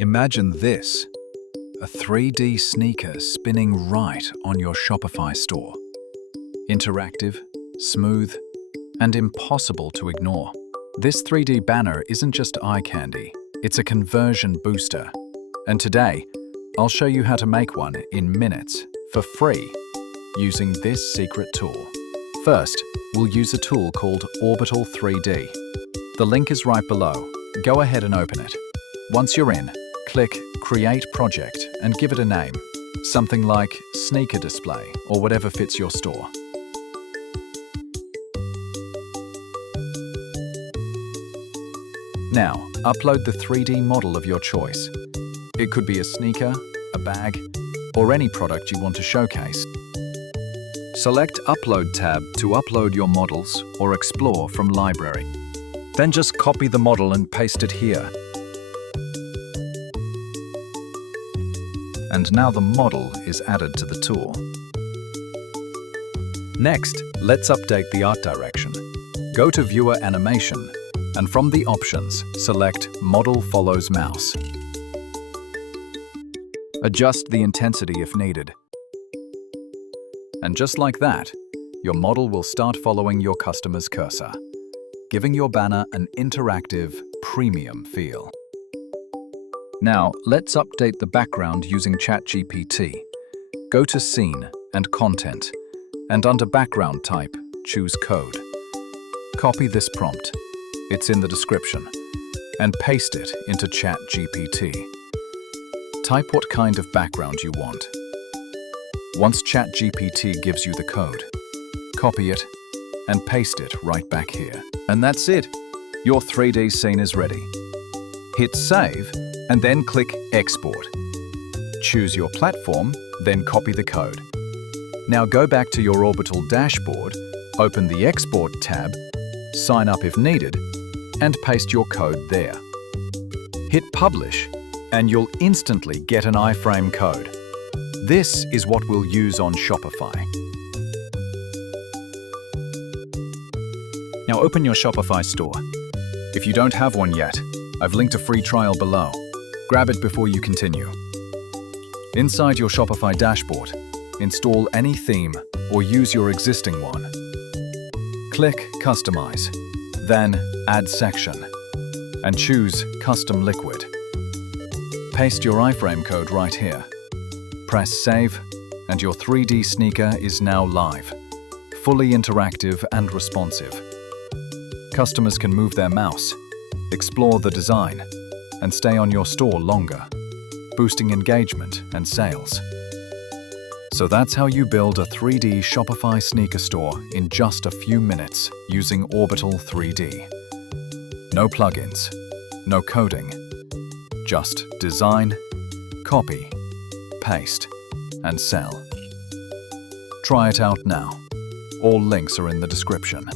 Imagine this, a 3D sneaker spinning right on your Shopify store. Interactive, smooth, and impossible to ignore. This 3D banner isn't just eye candy, it's a conversion booster. And today, I'll show you how to make one in minutes for free using this secret tool. First, we'll use a tool called Orbital 3D. The link is right below. Go ahead and open it. Once you're in, click Create Project and give it a name, something like Sneaker Display or whatever fits your store. Now, upload the 3D model of your choice. It could be a sneaker, a bag, or any product you want to showcase. Select Upload tab to upload your models or explore from library. Then just copy the model and paste it here. And now the model is added to the tool. Next, let's update the art direction. Go to Viewer Animation, and from the options, select Model Follows Mouse. Adjust the intensity if needed. And just like that, your model will start following your customer's cursor, giving your banner an interactive, premium feel. Now, let's update the background using ChatGPT. Go to Scene and Content, and under Background Type, choose Code. Copy this prompt, it's in the description, and paste it into ChatGPT. Type what kind of background you want. Once ChatGPT gives you the code, copy it and paste it right back here. And that's it. Your 3D scene is ready. Hit Save and then click Export. Choose your platform, then copy the code. Now go back to your Orbital dashboard, open the Export tab, sign up if needed, and paste your code there. Hit Publish, and you'll instantly get an iframe code. This is what we'll use on Shopify. Now open your Shopify store. If you don't have one yet, I've linked a free trial below. Grab it before you continue. Inside your Shopify dashboard, install any theme or use your existing one. Click Customize, then Add Section, and choose Custom Liquid. Paste your iframe code right here. Press Save, and your 3D sneaker is now live, fully interactive and responsive. Customers can move their mouse, explore the design, and stay on your store longer, boosting engagement and sales. So that's how you build a 3D Shopify sneaker store in just a few minutes using Orbital 3D. No plugins, no coding, just design, copy, paste, and sell. Try it out now. All links are in the description.